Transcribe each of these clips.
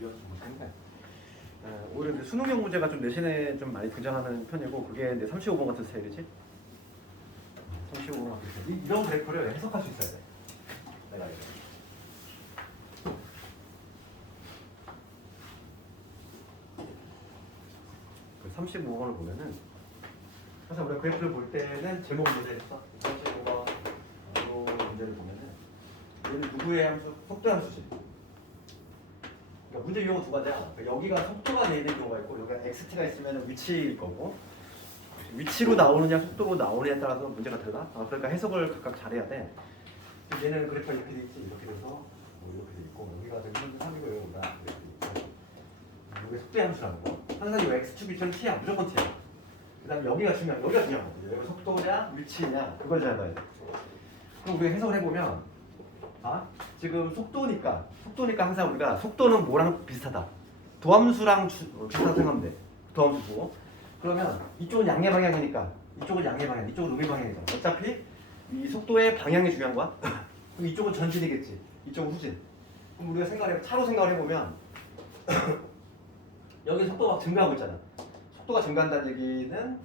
이어서 못했는데 오히려 이제 수능형 문제가 좀 내신에 좀 많이 등장하는 편이고 그게 이제 35번 같은 스타일이지. 35번 같은 스타일. 이런 그래프를 해석할 수 있어야 돼. 내가 이거. 그 35번을 보면은 사실 우리가 그래프를 볼 때는 제목 문제 했어. 35번 요 문제를 보면은 얘는 누구의 함수? 속도 함수지. 그러니까 문제 유형은 두 가지야. 그러니까 여기가 속도가 돼 있는 경우가 있고 여기가 xt가 있으면 위치일 거고 위치로 나오느냐 속도로 나오느냐에 따라서 문제가 달라. 그러니까 해석을 각각 잘해야 돼. 얘는 그래프가 이렇게 돼 있지. 이렇게 돼서 뭐 이렇게 돼 있고 여기가 지금 3이고 여기가 이렇게 돼 있고 이게 속도의 함수라는 거. 항상 이 x축 위치는 t야. 무조건 t야. 그다음 여기가 중요한 거거든요. 여기 속도냐 위치냐 그걸 잘 봐야 돼. 그럼 우리가 해석을 해보면 지금 속도니까 항상 우리가 속도는 뭐랑 비슷하다. 도함수랑 비슷하다고 생각하면 돼. 도함수 주고 그러면 이쪽은 양의 방향이니까 이쪽은 양의 방향, 이쪽은 음의 방향이잖아. 어차피 이 속도의 방향이 중요한 거야. 그럼 이쪽은 전진이겠지. 이쪽은 후진. 그럼 우리가 차로 생각을 해보면 여기 속도가 막 증가하고 있잖아. 속도가 증가한다는 얘기는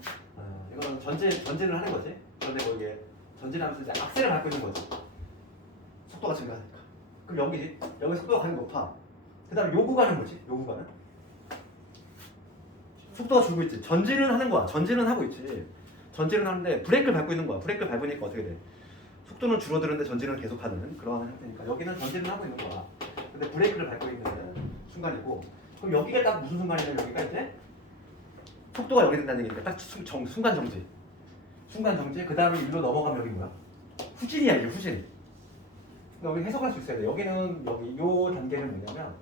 이거는 전진을 하는 거지. 그런데 뭐 이게 전진하면서 이제 악셀을 밟고 있는 거지. 속도가 증가하니까. 그럼 여기 속도가 가장 높아. 그 다음에 요구가는 뭐지? 요구가는? 속도가 줄고 있지. 전진은 하는 거야. 전진은 하고 있지. 전진은 하는데 브레이크를 밟고 있는 거야. 브레이크를 밟으니까 어떻게 돼? 속도는 줄어드는데 전진을 계속하는 그러한 상태니까 여기는 전진을 하고 있는 거야. 근데 브레이크를 밟고 있는 순간이고 그럼 여기가 딱 무슨 순간이냐면 여기가 이제 속도가 여기 된다는 얘기니까 딱 순간 정지. 순간 정지. 그 다음에 일로 넘어가면 여기 뭐야? 후진이야 이게 후진. 여기 해석할 수 있어야 돼. 여기는 요 단계는 뭐냐면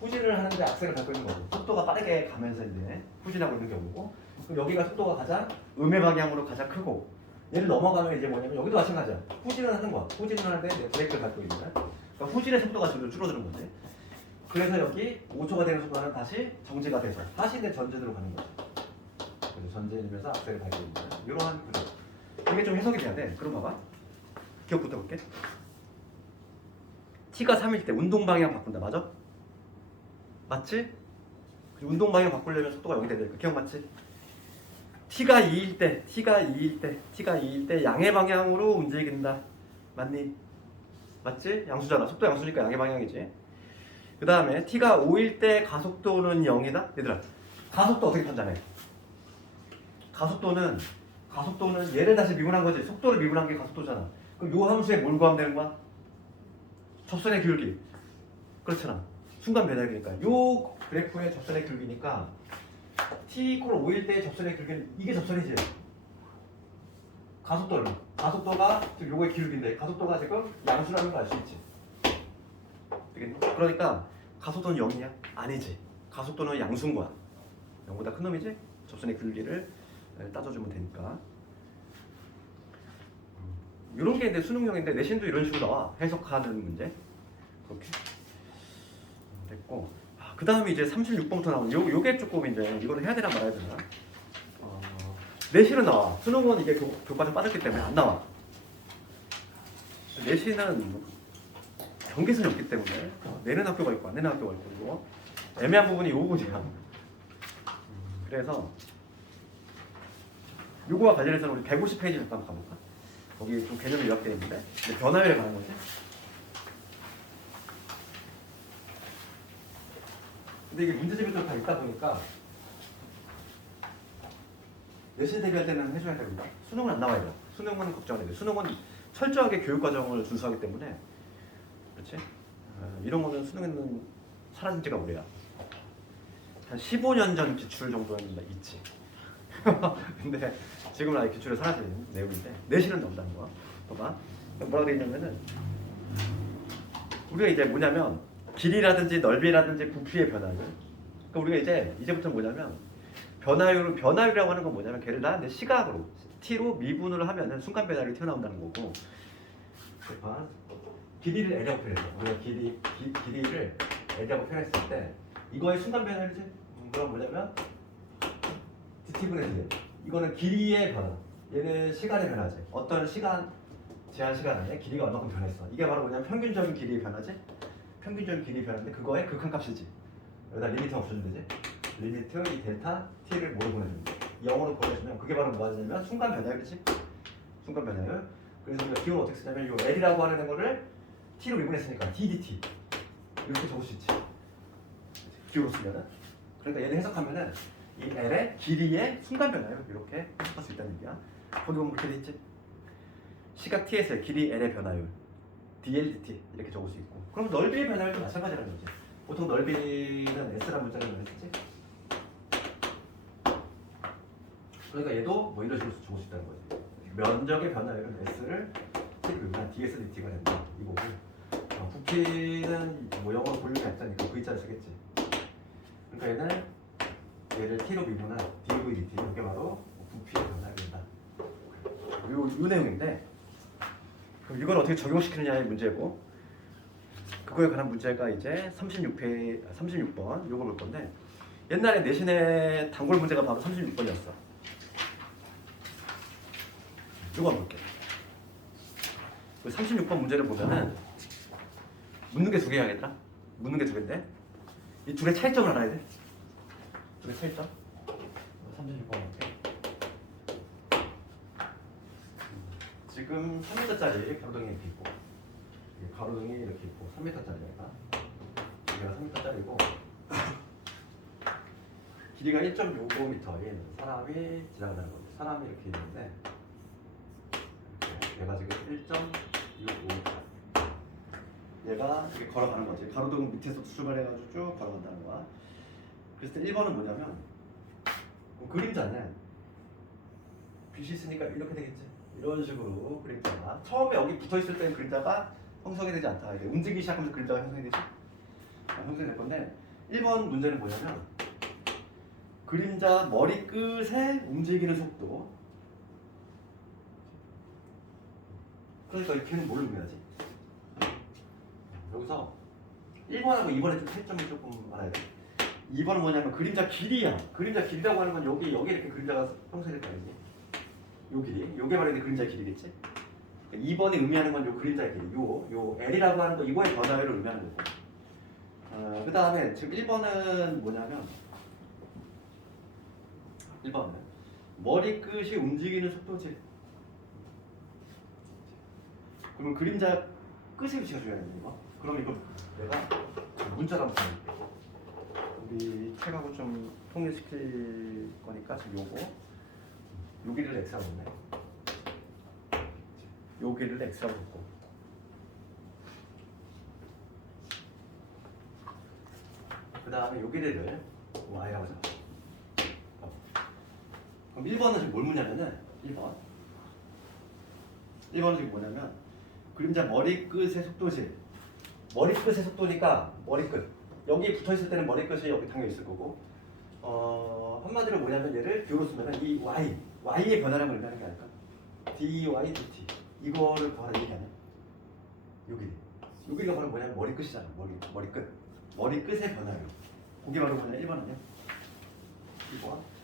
후진을 하는데 악셀을 밟고 있는 거고 속도가 빠르게 가면서 이제 후진하고 있는 경우고 그럼 여기가 속도가 가장 음의 방향으로 가장 크고 얘를 넘어가면 이제 뭐냐면 여기도 마찬가지야. 후진을 하는 거야. 후진을 하는데 이제 브레이크를 밟고 있는 거야. 그러니까 후진의 속도가 점점 줄어드는 거지. 그래서 여기 5초가 되는 순간은 다시 정지가 돼서 다시 이제 전진으로 가는 거야. 그래서 전진이면서 악셀을 밟고 있는 거야. 이러한 그림. 이게 좀 해석이 돼야 돼. 그럼 봐봐. 기억부터 볼게. t가 3일 때 운동 방향 바꾼다. 맞아? 맞지? 운동 방향 바꾸려면 속도가 0이 돼야 되니까 기억 맞지? t가 2일 때 양의 방향으로 움직인다. 맞니? 맞지? 양수잖아. 속도 양수니까 양의 방향이지. 그 다음에 t가 5일 때 가속도는 0이다. 얘들아 가속도 어떻게 판단해? 가속도는 얘를 다시 미분한 거지. 속도를 미분한 게 가속도잖아. 그럼 요 함수에 뭘 구하면 되는 거야? 접선의 기울기. 그렇잖아. 순간 변화기니까. 요 그래프의 접선의 기울기니까 t 이퀄 5일 때의 접선의 기울기는 이게 접선이지. 가속도가 지금 요거의 기울기인데 가속도가 지금 양수라는 걸 알 수 있지. 되겠니? 그러니까 가속도는 0이냐? 아니지. 가속도는 양수인 거야. 0보다 큰 놈이지? 접선의 기울기를 따져주면 되니까. 이런 게 이제 수능형인데 내신도 이런 식으로 나와. 해석하는 문제. 그렇게 됐고. 그 다음에 이제 36번부터 나오는 요게 조금 이제 이거는 해야 되나 말아야 되나? 내신은 나와. 수능은 이게 교과서 빠졌기 때문에 안 나와. 내신은 경계선이 없기 때문에 내는 학교가 있고 안 내는 학교가 있고 이거 애매한 부분이 요 부분이야. 그래서 요거와 관련해서는 우리 150페이지 잠깐 가볼까? 거기 좀 개념이 요약되어 있는데 변화율에 관한 거지. 근데 이게 문제집에도 다 있다 보니까 내신 대비할 때는 해줘야 됩니다. 수능은 안 나와야 돼요. 수능은 걱정 안 해요. 수능은 철저하게 교육과정을 준수하기 때문에 그렇지? 이런 거는 수능에는 사라진 지가 오래야. 한 15년 전 기출 정도는 있지. 근데 지금은 아예 기출에 사라진 내용인데 내신은 나온다는 거야. 봐봐. 뭐라고 돼 있냐면은 우리가 이제 뭐냐면 길이라든지 넓이라든지 부피의 변화율. 그러니까 우리가 이제부터 뭐냐면 변화율이라고 하는 건 뭐냐면 걔를 다 이제 시각으로 t로 미분을 하면은 순간 변화율이 튀어나온다는 거고. 길이를 L이라고 표현했어. 우리가 길이를 L이라고 표현했을 때 이거의 순간 변화율이지. 그럼 뭐냐면 dt분의 d. 이거는 길이의 변화. 얘는 시간의 변화지. 어떤 제한 시간 안에 길이가 얼마큼 변했어. 이게 바로 뭐냐면 평균적인 길이의 변화지. 평균적인 길이의 변화인데 그거의 극한값이지. 여기다 리미트 없어주면 되지. 리미트 이 델타 t를 뭐로 보내주면 돼? 0으로 보내주면 그게 바로 뭐가 되냐면 순간 변화율이지. 순간 변화율. 그래서 우리가 기호를 어떻게 쓰냐면 이 L이라고 하는 거를 t로 미분했으니까 ddt 이렇게 적을 수 있지. 기호로 쓰면은. 그러니까 얘를 해석하면은 이 L의 길이의 순간 변화율 이렇게 해석할 수 있다는 얘기야. 거기 보면 그렇게 돼 있지. 시각 t에서의 길이 L의 변화율 dLdt 이렇게 적을 수 있고. 그럼 넓이의 변화율도 마찬가지라는 거지. 보통 넓이는 S라는 문자를 넣었지. 그러니까 얘도 뭐 이런 식으로 적을 수 있다는 거지. 면적의 변화율은 S를 T그러면 dSdt가 된다 이거고. 부피는 뭐 영어로 볼륨이 없다니까 V자를 쓰겠지. 그러니까 얘를 T로 미분한 dVdt 이게 바로 부피의 변화율이 된다. 요 내용인데 그럼 이걸 어떻게 적용시키느냐의 문제고 그거에 관한 문제가 이제 36번 요거 볼 건데 옛날에 내신의 단골 문제가 바로 36번이었어. 요거 한번 볼게. 36번 문제를 보면은 묻는 게 두 개야 얘들아. 묻는 게 두 개인데 이 둘의 차이점을 알아야 돼. 둘의 차이점. 36번 볼게. 지금 3m짜리 가로등이 이렇게 있고 가로등이 이렇게 있고 3m짜리니까 여기가 3m짜리고 길이가 1.65m인 사람이 지나간다는 거죠. 사람이 이렇게 있는데 얘가 지금 1.65m 얘가 이렇게 걸어가는 거지. 가로등 밑에서 출발해가지고 쭉 걸어간다는 거야. 그래서 1번은 뭐냐면 그림자는 빛이 있으니까 이렇게 되겠지. 이런 식으로 그림자가 처음에 여기 붙어있을 때는 그림자가 형성이 되지 않다. 이게 움직이기 시작하면서 그림자가 형성이 되지. 형성이 될 건데 1번 문제는 뭐냐면 그림자 머리끝의 움직이는 속도. 그러니까 이렇게는 뭘 의미하지? 여기서 1번하고 2번의 좀 차이점을 조금 알아야 돼. 2번은 뭐냐면 그림자 길이야. 그림자 길이라고 하는 건 여기 이렇게 그림자가 형성이 될 거 아니지? 요 길이, 요게 바로 그림자의 길이겠지? 2번이 의미하는 건 요 그림자의 길이, 요 L이라고 하는 거 이거의 변화율을 의미하는 거고. 그 다음에 지금 1번은 뭐냐면 1번은 머리끝이 움직이는 속도지. 그러면 그림자 끝의 위치가 중요하는 거. 그럼 이거 내가 문자로 한번 보여줄게. 우리 책하고 좀 통일시킬 거니까 지금 요 길이를 x라고 했네. 요 길이를 x라고 했고 그 다음에 요 길이를 y라고 잡아. 그럼 1번은 지금 뭘 묻냐면은 1번은 지금 뭐냐면 그림자 머리끝의 속도지. 머리끝의 속도니까 머리끝 여기 붙어있을 때는 머리끝이 여기 당겨 있을 거고 한마디로 뭐냐면 얘를 비로 쓰면은 이 y의 변화량을 의미하는 게 아닐까? dy dt 이거를 바로 얘기하는 요 길이가 바로 뭐냐면 머리끝이잖아. 머리끝의 변화율. 그게 바로 뭐냐 1번은요.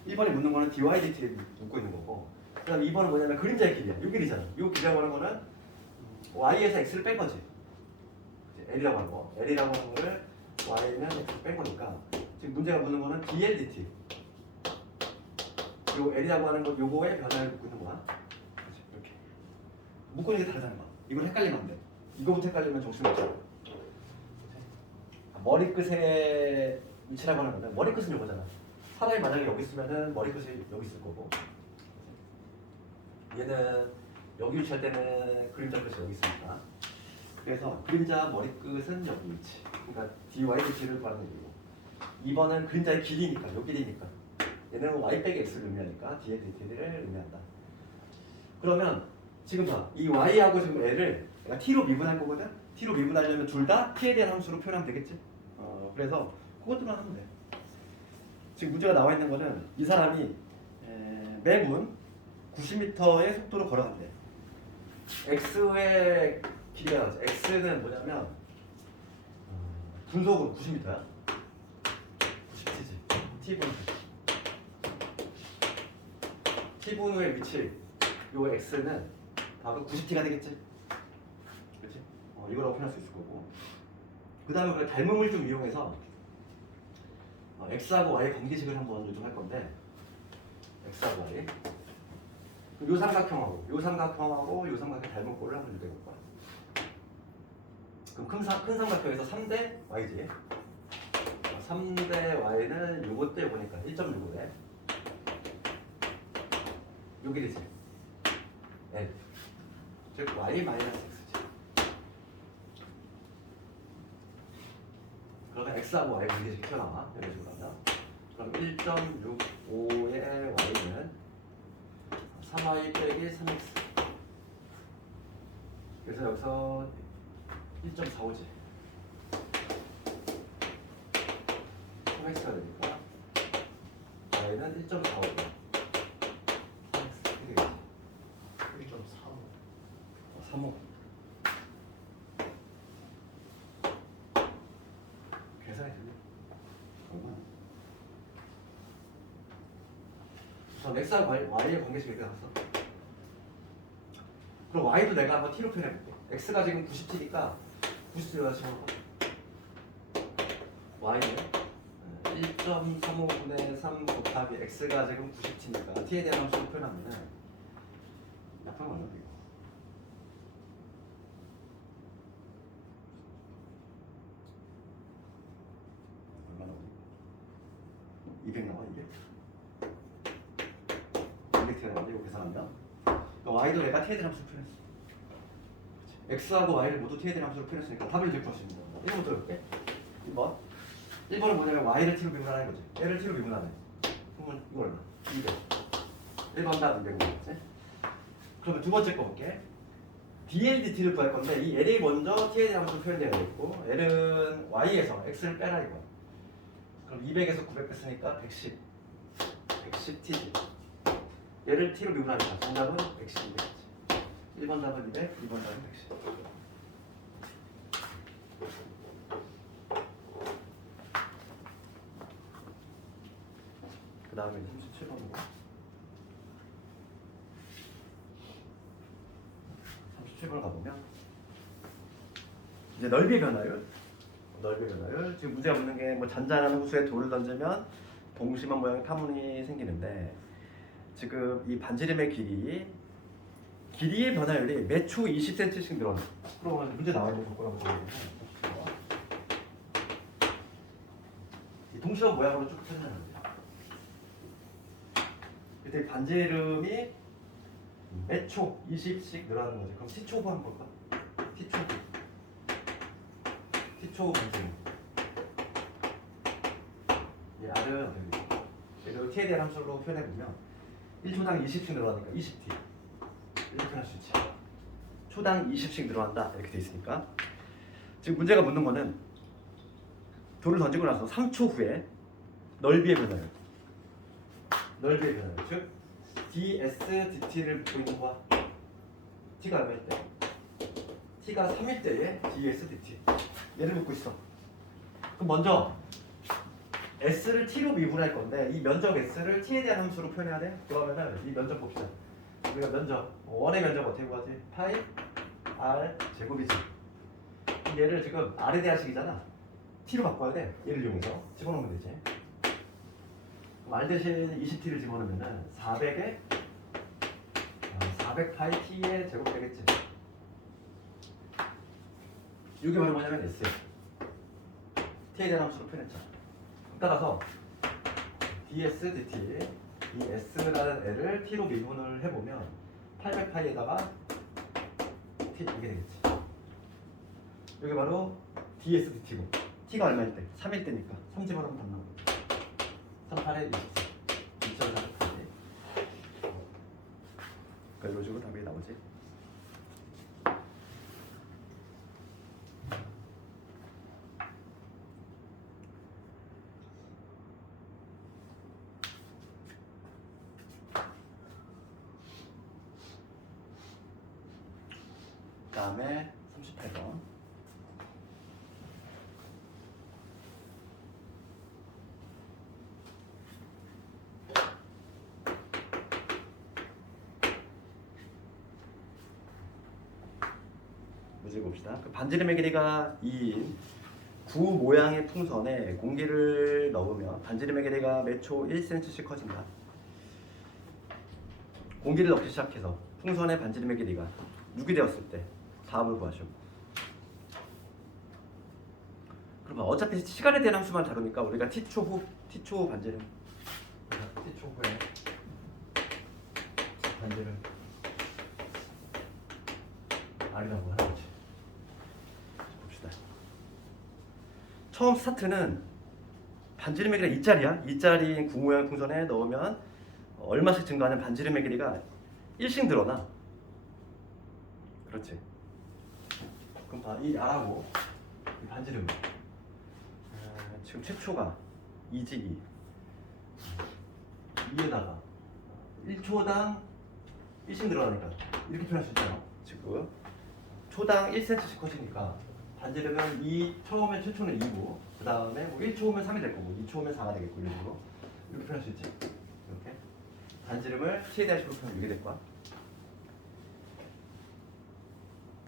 1번에 묻는 거는 dy dt에 묻고 있는 거고 그 다음 2번은 뭐냐면 그림자의 길이야. 요 길이잖아. 요 길이라고 하는 거는 y에서 x를 뺀 거지. L이라고 하는 거. L이라고 하는 거를 y는 x를 뺀 거니까 지금 문제가 묻는 거는 dLdt 요 L이라고 하는 거 요거의 변화를 묻고 있는 거야. 그렇지? 이렇게 묶고 있는 게 다르다는 거야. 이걸 헷갈리면 안 돼. 이거부터 헷갈리면 정신이 없잖아. 머리끝의 위치라고 하는 거는 머리끝은 요거잖아. 사람이 만약에 여기 있으면은 머리끝이 여기 있을 거고 얘는 여기 위치할 때는 그림자 끝이 여기 있으니까 그래서 그림자 머리끝은 여기 위치. 그러니까 dy dt를 구하는 얘기고 2번은 그림자의 길이니까 요 길이니까 얘는 y 빼기 x를 의미하니까 dl dt를 의미한다. 그러면 지금 봐. 이 y하고 지금 l을 내가 t로 미분할 거거든. t로 미분하려면 둘 다 t에 대한 함수로 표현하면 되겠지. 그래서 그것들만 하면 돼. 지금 문제가 나와 있는 거는 이 사람이 매분 90m의 속도로 걸어간대. x의 길이가 나왔지. x는 뭐냐면 분속으로 90m야. 90t지. t분수. t분의 위치 요 x는 바로 90t가 되겠지. 그렇지? 이거라고 표현할 수 있을 거고. 그 다음에 그 닮음을 좀 이용해서 x하고 y 관계식을 한번 좀 할 건데 x하고 y 요 삼각형하고 요 삼각형하고 요 삼각형 닮은 꼴을 한번 유도해 볼 거야. 그럼 큰 삼각형에서 3대 y지. 3대 y는 요것 때 요거니까 1.65래. 요 길이지. L. 즉 y 마이너스 x지. 그러면 x하고 y 관계식 튀어나와. 이런 식으로 하면. 그럼 1.65의 y는 3y 빼기 3x. 그래서 여기서 1.45지. 3x가 되니까 y는 1.45죠. 3x 이렇게 되겠지. 1.35. 3호. 계산이 되네. 얼마나? 우선 x하고 y의 관계식이 이렇게 나왔어. 그럼 y도 내가 한번 t로 표현해볼게. x가 지금 90t니까 90t로 다시 해볼까? y는 1.35분의 3 곱하기 x가 지금 90t니까 t에 대한 함수로 표현하면은 약분 얼마나 되고? 얼마나 오니? 200 나와 이게? 200 나왔는데 이거 계산합니다. y도 내가 t에 대한 함수로 표현했어. x하고 y를 모두 t에 대한 함수로 표현했으니까 답을 이제 구할 수 있는 거야. 1번 들어볼게. 1번. 1번은 뭐냐면 y를 t로 미분하는 거지. 얘를 t로 미분하네. 그러면 이거 얼마? 200. 1번 답 200이겠지? 그러면 두 번째 거 볼게. dl dt를 구할 건데 이 l이 먼저 t에 대한 함수로 표현되어 있고 l은 y에서 x를 빼라 이거야. 그럼 200에서 900 뺐으니까 110. 110t지. 얘를 t로 미분하니까 정답은 110이겠지. 1번 답은 200, 2번 답은 110. 그 다음에 37번이고 37번 가보면 이제 넓이의 변화율 지금 문제가 묻는 게 뭐 잔잔한 호수에 돌을 던지면 동심한 모양의 파문이 생기는데 지금 이 반지름의 길이의 변화율이 몇 초 20cm씩 늘어나. 그러면 문제 나와 있는 조건을 한번 보면 이 동시한 모양으로 쭉 표현하는 거예요. 이때 반지름이 몇 초 20씩 늘어나는 거지. 그럼 t초 한번 볼까? t초 반지름. 이 r은 어떻게 되죠? 얘를 t에 대한 함수로 표현해 보면 1초당 20씩 늘어나니까 20t. 이렇게 표현할 수 있지. 초당 20씩 늘어난다 이렇게 돼 있으니까 지금 문제가 묻는 거는 돌을 던지고 나서 3초 후에 넓이의 변화율. 즉 ds dt를 묻고 있는 거야. t가 얼마일 때? t가 3일 때에 ds dt 얘를 묻고 있어. 그럼 먼저 s를 t로 미분할 건데 이 면적 s를 t에 대한 함수로 표현해야 돼. 그러면은 이 면적 봅시다. 우리가 면적 원의 면적 어떻게 구하지? 파이 r 제곱이지. 얘를 지금 r에 대한 식이잖아. t로 바꿔야 돼. 얘를 이용해서 집어넣으면 되지. 그럼 r 대신 20t를 집어넣으면은 400에 400 파이 t의 제곱 되겠지. 이게 바로 뭐냐면 s. t에 대한 함수로 표현했잖아. 따라서 ds dt 이 s라는 애를 t로 미분을 해보면 800파이에다가 t 이게 되겠지. 이게 바로 ds dt고 t가 얼마일 때? 3일 때니까 3 집어넣으면 답 나오고 38에 24 2.4까지 그러니까 이런 식으로 답이 나오지. 그 다음에 38번. 문제 봅시다. 그 반지름의 길이가 2인 구 모양의 풍선에 공기를 넣으면 반지름의 길이가 매 초 1cm씩 커진다. 공기를 넣기 시작해서 풍선의 반지름의 길이가 6이 되었을 때 답을 구하시오. 그러면 어차피 시간에 대한 함수만 다루니까 우리가 t초 후, t초 반지름, t초 후에 반지름 R이라고 하는 거지. 봅시다. 처음 스타트는 반지름의 길이가 2짜리야. 2짜리인 구모양 풍선에 넣으면 얼마씩 증가하는 반지름의 길이가 1씩 늘어나. 그렇지. 그럼 봐, 이 R하고 이 반지름 지금 최초가 2지 2. 2에다가 1초당 1씩 늘어나니까 이렇게 표현할 수 있잖아. 지금 초당 1cm씩 커지니까 반지름은 처음에 최초는 2고 그 다음에 뭐 1초면 3이 될 거고 2초면 4가 되겠고 이런 식으로 이렇게 표현할 수 있지. 이렇게 반지름을 t에 대한 식으로 표현하면 이게 될 거야.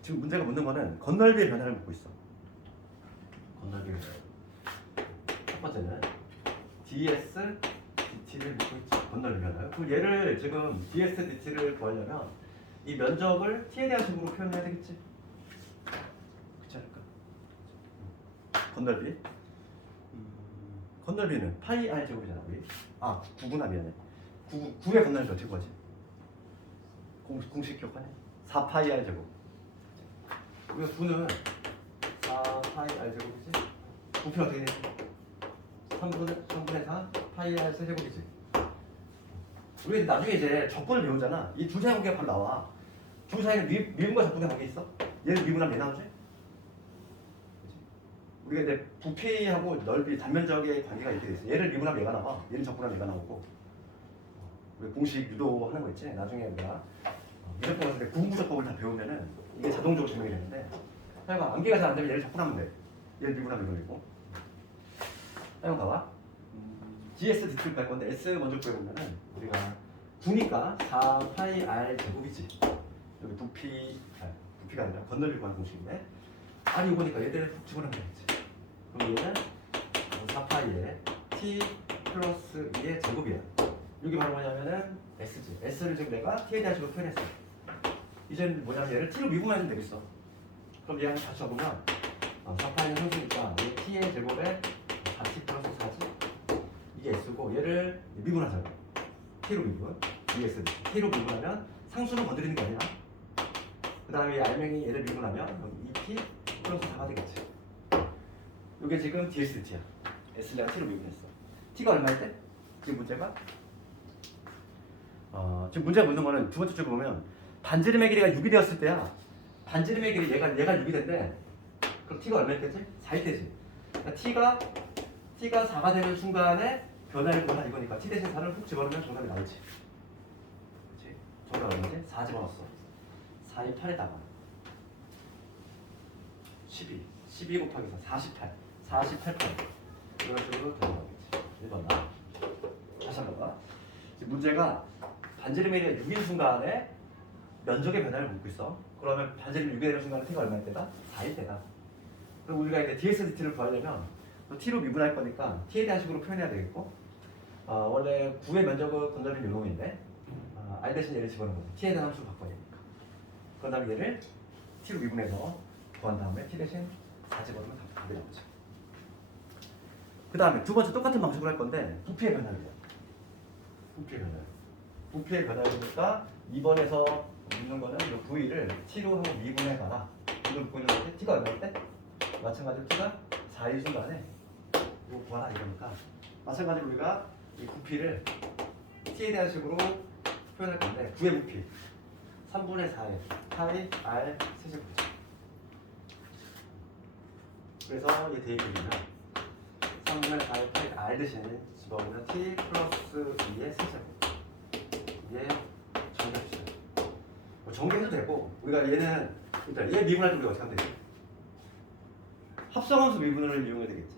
지금 문제가 묻는 거는 건널비의 변화를 묻고 있어. 건널비의 변화. 첫 번째는 ds dt를 묻고 있지. 건널비 변화. 그럼 얘를 지금 ds dt를 구하려면 이 면적을 t에 대한 식으로 표현해야 되겠지. 그렇지 않을까? 건널비. 건널비는 파이 r 제곱이잖아. 우리. 9구나 미안해. 9의 건널비 어떻게 구하지? 공식 기억하냐? 4파이 r 제곱. 우리가 9는 4파이 r 제곱이지? 부피가 어떻게 되지? 3분의 4 파이 r 세제곱이지. 우리 나중에 이제 적분을 배우잖아. 이 두 사이 관계가 바로 나와. 두 사이는 미분과 적분의 관계 있어? 얘를 미분하면 얘 나오지? 우리가 이제 부피하고 넓이, 단면적의 관계가 이렇게 돼 있어. 얘를 미분하면 얘가 나와. 얘를 적분하면 얘가 나오고. 우리 공식 유도하는 거 있지? 나중에 우리가 미적분 같은 데 구분구조법을 다 배우면은 이게 자동적으로 증명이 되는데 하여간 암기가 잘 안 되면 얘를 적분하면 돼. 얘를 미분하면 이거 되고. 하여간 봐봐. ds dt를 갈 건데 s 먼저 구해보면은 우리가 9니까 4파이 r 제곱이지. 여기 부피가 아니라 건널비 구하는 공식인데 r이 5니까 얘들 훅 집어넣으면 되겠지. 그럼 얘는 4파이에 t 플러스 2의 제곱이야. 여기 바로 뭐냐면은 s지. s를 지금 내가 t에 대한 식으로 표현했어. 이제는 뭐냐면 얘를 t로 미분하면 되겠어. 그럼 얘랑 같이 적으면 4파이는 상수니까 t의 제곱에 4t 플러스 4지. 이게 s고 얘를 미분하자고. t로 미분. ds t로 미분하면 상수는 건드리는 게 아니라 그 다음에 r명이 얘를 미분하면 2t 플러스 4가 되겠지. 이게 지금 ds dt야. s 내가 t로 미분했어. t가 얼마일 때? 지금 문제가 지금 문제가 묻는 거는 두 번째 줄 보면 반지름의 길이가 6이 되었을 때야. 반지름의 길이 얘가 6이 된대. 그럼 t가 얼마일 때지? 4일 때지. 그러니까 t가 4가 되는 순간에 변화를 구하라 이거니까 t 대신 4를 훅 집어넣으면 정답이 나오지. 그렇지? 정답 얼마지? 4 집어넣었어. 4이 8에다가 12 곱하기 4 48 이런 식으로 되어가겠지. 1번 나. 다시 한번 봐. 지금 문제가 반지름의 길이가 6인 순간에 면적의 변화를 묻고 있어. 그러면 반지름이 6이 되는 순간에 t가 얼마일 때다? 4일 때다. 그럼 우리가 이제 ds dt를 구하려면 또 t로 미분할 거니까 t에 대한 식으로 표현해야 되겠고 원래 9의 면적은 건널비 요놈인데 r 대신 얘를 집어넣은 거지. t에 대한 함수를 바꿔야 되니까. 그 다음에 얘를 t로 미분해서 구한 다음에 t 대신 4 집어넣으면 답이 나오죠. 그 다음에 두 번째 똑같은 방식으로 할 건데 부피의 변화율이야. 부피의 변화율이니까 2번에서 묻는 거는 이 v를 t로 한번 미분해봐라. 이걸 묻고 있는 건데 t가 얼마일 때? 마찬가지로 t가 4일 순간에 이거 구하라 이거니까 마찬가지로 우리가 이 부피를 t에 대한 식으로 표현할 건데 9의 부피 3분의 4의 파이 r 세제곱이죠. 그래서 얘 대입해주면 3분의 4의 파이 r 대신 집어넣으면 t 플러스 2의 세제곱. 얘 정리해주세요. 정리해도 되고 우리가 얘는 일단 얘 미분할 때 우리가 어떻게 하면 되지? 합성함수 미분을 이용해야 되겠지.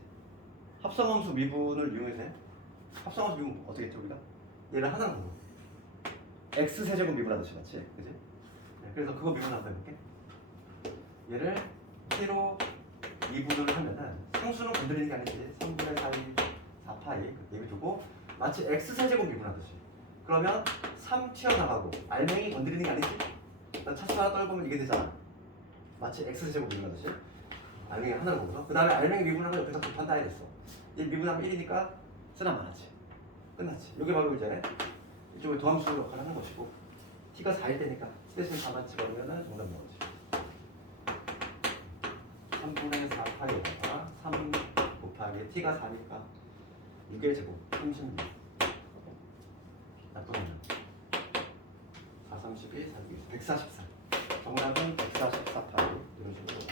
합성함수 미분을 이용해서 해? 합성함수 미분 어떻게 했지 우리가? 얘를 하나로 보고 x 세제곱 미분하듯이 맞지? 그지? 네, 그래서 그거 미분 한번 해볼게. 얘를 t로 미분을 하면은 상수는 건드리는 게 아니지. 3분의 4이 4파이 얘기 두고 마치 x세제곱 미분하듯이. 그러면 3 튀어나가고 알맹이 건드리는 게 아니지. 일단 차수 하나 떨구면 이게 되잖아. 마치 x세제곱 미분하듯이. 알맹이 하나를 보고서 그 다음에 알맹이 미분하면 옆에서 곱한다 이랬어. 이 미분하면 1이니까 쓰나 많았지. 끝났지. 이게 바로 이제 이쪽에 도함수 역할을 하는 것이고 t가 4일 때니까 대신 4만 집어넣으면 정답 나오지. 3분의 4파이에다가 3 곱하기 t가 4니까 6의 제곱 36 나쁘면 4, 32, 4, 6, 144 정답은 144파이 이런 식으로.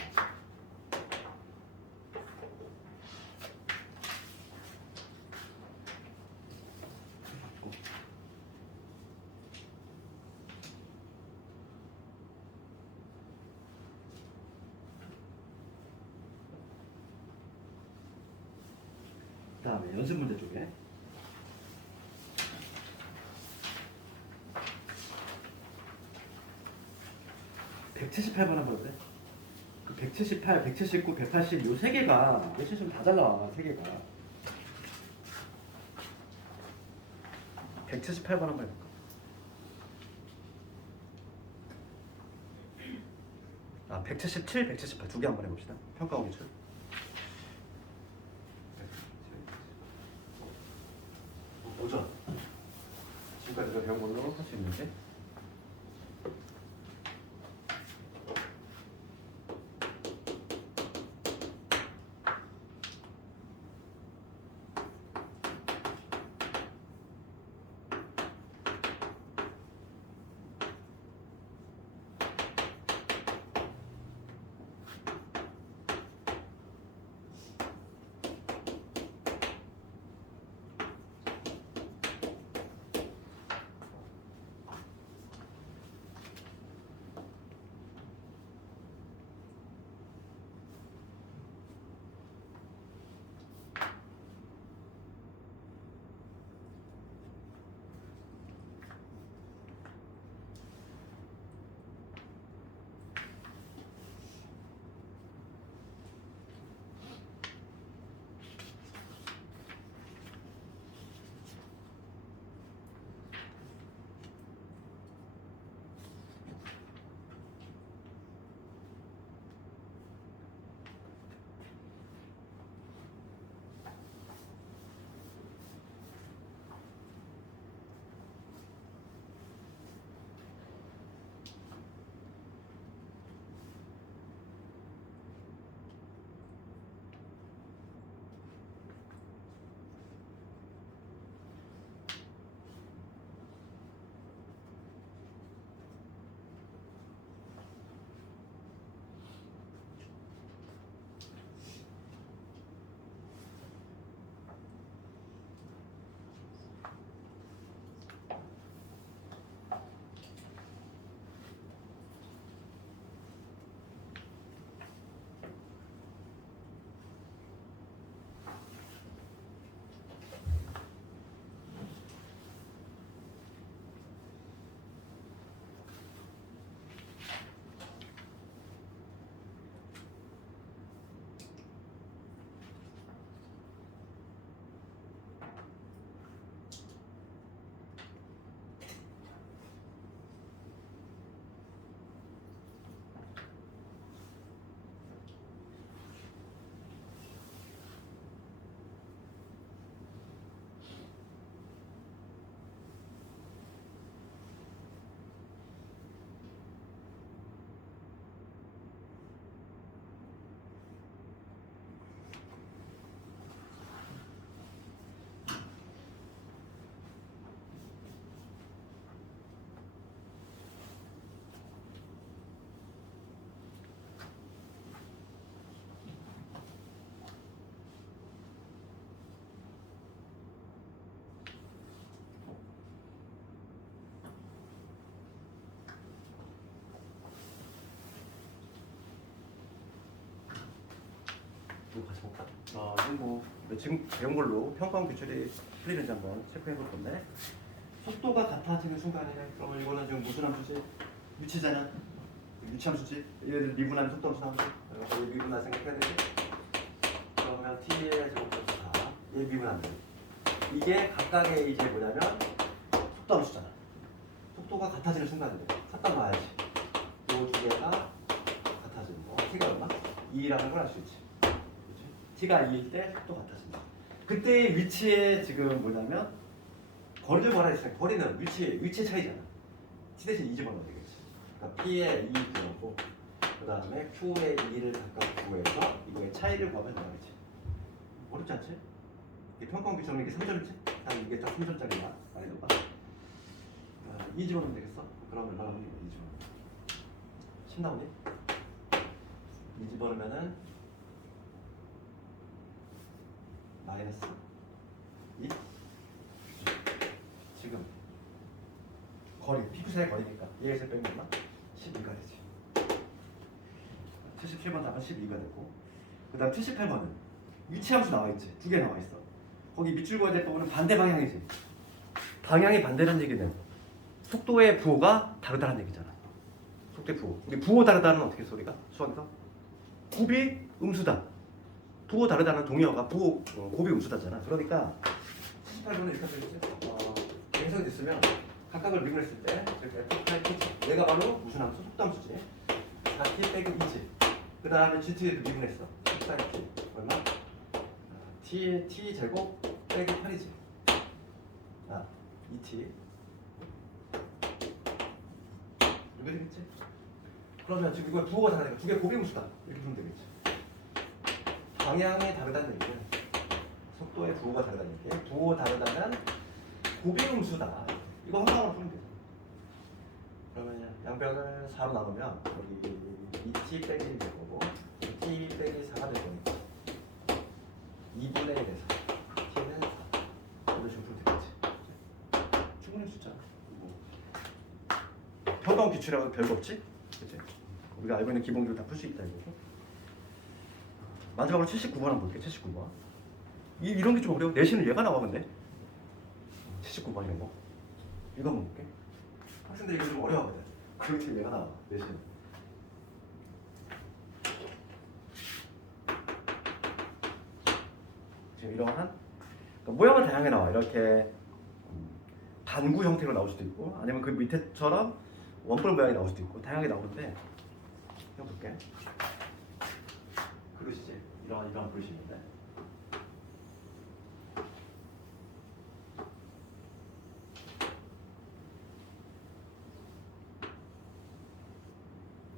그 다음에 연습 문제 쪽에 178번 한번 볼래? 그 178, 179, 180 요 세 개가 며칠 좀 다 잘 나와. 세 개가 178번 한번 해볼까? 아 177, 178 두 개 한번 해봅시다. 평가원 기출. 오전 지금까지 우리가 배운 걸로 할 수 있는데 이거 같이 볼까? 이건 뭐 지금 배운 걸로 평가원 기출이 풀리는지 한번 체크해 볼 건데 속도가 같아지는 순간에 그러면 이거는 지금 무슨 함수지? 유치잖아. 유치함수지. 얘를 미분하면 속도 함수 나오지. 미분할 생각해야 되지. 그러면 t의 제곱 플러스 4. 얘 미분 안 돼. 이게 각각의 이제 뭐냐면 속도 함수잖아. 속도가 같아지는 순간인데 갖다 놔야지. 요 두 개가 같아지는 거. t가 얼마? 2라는 걸 알 수 있지. 그치? t가 2일 때 속도 같아진다. 그때의 위치에 지금 뭐냐면 거리를 뭐라 했어요? 거리는 위치 차이잖아. t 대신 2 집어넣어야 되겠지. 그러니까 p의 2 구하고 그 다음에 q의 2를 각각 구해서 이거의 차이를 구하면 되겠지. 어렵지 않지? 이게 평가원기처럼 이게 3점이지? 이게 딱 3점짜리야. 빨리 넣어봐. 2 집어넣으면 되겠어? 그러면 얼마나 나오니? 2 집어넣으면 10 나오니? 2 집어넣으면은 마이너스 2? 지금 거리, 피부사의 거리니까 얘에서 빼면 얼마? 12가 되지. 77번 답은 12가 됐고 그 다음 78번은 위치함수 나와있지. 두 개 나와있어. 거기 밑줄 그어야 될 부분은 반대 방향이지. 방향이 반대라는 얘기는 속도의 부호가 다르다는 얘기잖아. 속도의 부호. 우리 부호 다르다는 어떻게 소리가? 수학에서? 곱이 음수다. 부호 다르다는 동의어가 부호 곱이 음수다잖아. 그러니까 78번은 이렇게 되겠지. 해석이 됐으면 각각을 미분했을 때 F8T 얘가 바로 무슨 함수? 속도 함수지. 4T 빼기 2지. 그 다음에 GT에도 미분했어. 14T 얼마? T의 T 제곱 빼기 8이지. 2T 이렇게 되겠지? 그러면 지금 이거 부호가 다르니까 두 개 곱이 음수다. 이렇게 보면 되겠지. 방향이 다르다는 얘기는 속도의 부호가 다르다는 얘기. 부호 다르다면 곱이 음수다. 이거 한 방으로 풀면 되죠. 그러면 양변을 4로 나누면 여기 2t 빼기 1이 될 거고 t 빼기 4가 될 거니까 2분의 1에서 t는 4. 이거 지금 풀면 되겠지. 충분히 숫자. 평가원 기출하고 별거 없지? 그치? 우리가 알고 있는 기본기로 다 풀 수 있다 이거고. 마지막으로 79번 한번 볼게. 79번. 이런 게 좀 어려워. 내신은 얘가 나와 근데. 79번 이런 거. 이거 한번 볼게. 학생들이 이거 좀 어려워하거든. 그리고 지금 얘가 나와. 내신. 지금 이러한 그러니까 모양은 다양하게 나와. 이렇게 반구 형태로 나올 수도 있고 아니면 그 밑에처럼 원뿔 모양이 나올 수도 있고 다양하게 나오는데 이거 볼게. 그릇이지. 이러한 그릇이 있는데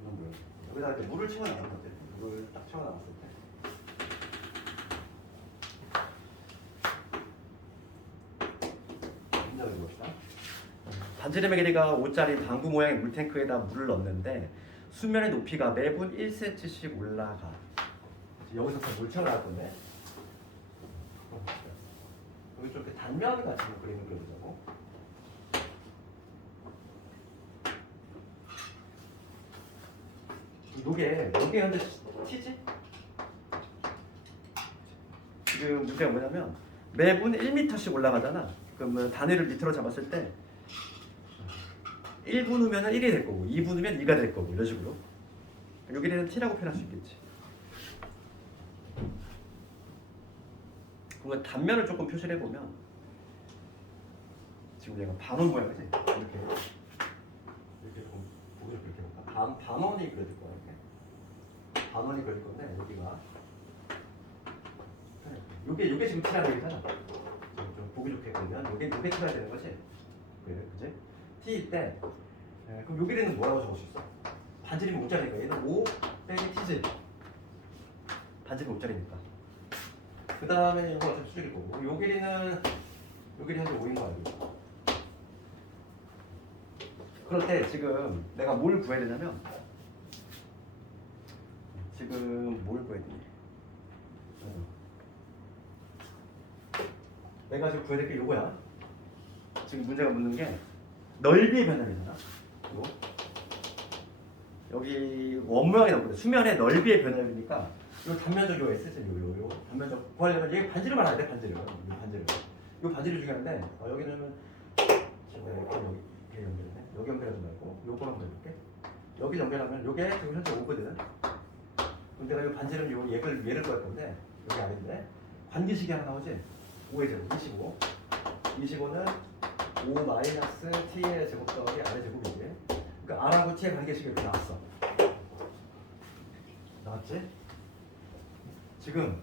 이건 뭐야? 여기다 이렇게 물을 채워 나가는 건데 물을 딱 채워 나갔을 때 반지름의 길이가 5짜리 방구 모양의 물탱크에다 물을 넣는데 수면의 높이가 매분 1cm씩 올라가. 여기서부터 물 채워 나갈 건데 여기 좀 이렇게 단면 같은 그림을 그려보자고. 요게 현재 T지? 지금 문제가 뭐냐면 매분 1m씩 올라가잖아. 그러면 단위를 미터로 잡았을 때 1분 후면 1이 될 거고 2분 후면 2가 될 거고 이런 식으로 여기는 T라고 표현할 수 있겠지. 그러면 단면을 조금 표시를 해보면 지금 얘가 반원 모양이지? 이렇게 보기 좀 이렇게 볼까? 반원이 그려질 거야. 이렇게 반원이 그려질 건데 여기가 요게 지금 T라는 얘기잖아. 좀 보기 좋게 그리면 요게 T가 되는 거지. 그지? T일 때 그럼 요 길이는 뭐라고 적을 수 있어? 반지름이 5짜리니까 얘는 5 빼기 T지. 반지름이 5짜리니까. 그 다음에 이거 어차피 수직일 거고 요 길이는 요 길이 현재 5인 거 알고. 그럴 때 지금 내가 뭘 구해야 되냐면 지금 뭘 구해야 되니? 내가 지금 구해야 될 게 요거야. 지금 문제가 묻는 게 넓이의 변화이잖아. 여기 원모양이 나오거든. 수면의 넓이의 변화이니까 요 단면적 요 S지 요 단면적 구하려면 얘 반지름 알아야 돼. 반지름. 요 반지름 중요한데 여기는 이렇게 연결해. 여기 연결하지 말고 요거랑 연결할게. 여기 연결하면 요게 지금 현재 5거든. 그럼 내가 요 반지름 얘를 구할 건데 여기 아닌데 관계식이 하나 나오지? 5의 제곱 25. 25는 5 마이너스 t의 제곱 더하기 r의 제곱이지. 그러니까 r하고 t의 관계식이 이렇게 나왔어. 나왔지? 지금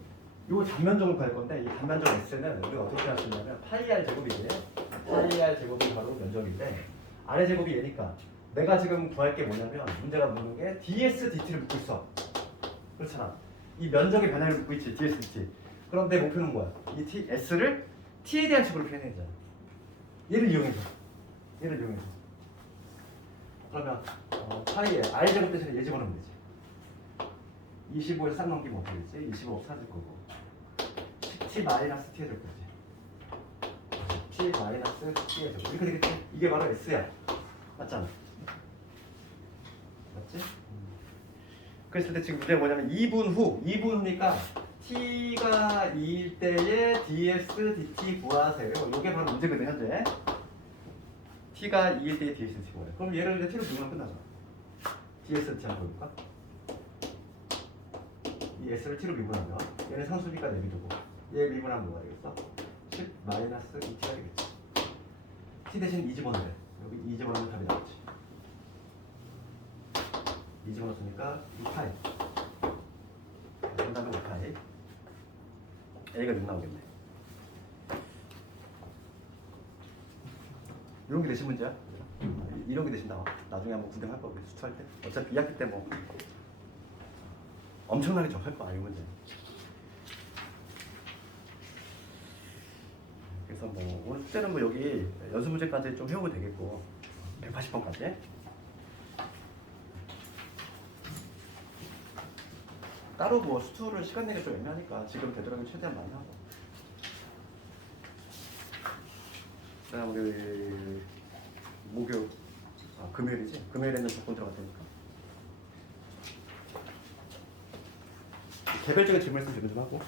요 단면적을 구할 건데 이 단면적 s는 우리가 어떻게 할 수 있냐면 파이 r 제곱이지. 파이 r 제곱이 바로 면적인데 r의 제곱이 얘니까 내가 지금 구할 게 뭐냐면 문제가 묻는 게 ds dt를 묻고 있어. 그렇잖아. 이 면적의 변화를 묻고 있지 ds dt. 그럼 내 목표는 뭐야? 이 t s를 t에 대한 식으로 표현해야 되잖아. 얘를 이용해서. 그러면 파이에 r 제곱 대신에 얘 집어넣으면 되지. 25에서 싹 넘기면 어떻게 되지? 25 사라질 거고 t 마이너스 t에 될 거지. t 마이너스 t에 될 거. 이렇게 되겠지? 이게 바로 s야. 맞잖아. 맞지? 그랬을 때 지금 문제가 뭐냐면 2분 후니까 t가 2일 때에 ds dt 구하세요. 이게 바로 문제거든 현재. t가 2일 때에 ds dt 구하세요. 그럼 얘를 이제 t로 미분하면 끝나잖아. ds dt 한번 볼까? 이 s를 t로 미분하면 얘는 상수니까 내비두고 얘 미분하면 뭐가 되겠어? 10 마이너스 2t가 되겠지. t 대신 2 집어넣으래. 여기 2 집어넣으면 답이 나오지. 2 집어넣었으니까 2파이. 그 다음에 5파이. A가 6 나오겠네. 이런 게 대신 문제야. 이런 게 대신 나와. 나중에 한번 구경할 거고 수투할 때. 어차피 2학기 때 뭐 엄청나게 접할 거 아니고 문제. 그래서 뭐 오늘 숙제는 뭐 여기 연습 문제까지 좀 해오면 되겠고 180번까지. 따로 뭐 수투를 시간 내기 좀 애매하니까 지금 되도록이면 최대한 많이 하고. 그다음 우리 목요일, 금요일이지? 금요일에는 조건 들어갈 테니까. 개별적인 질문 있으면 좀 하고.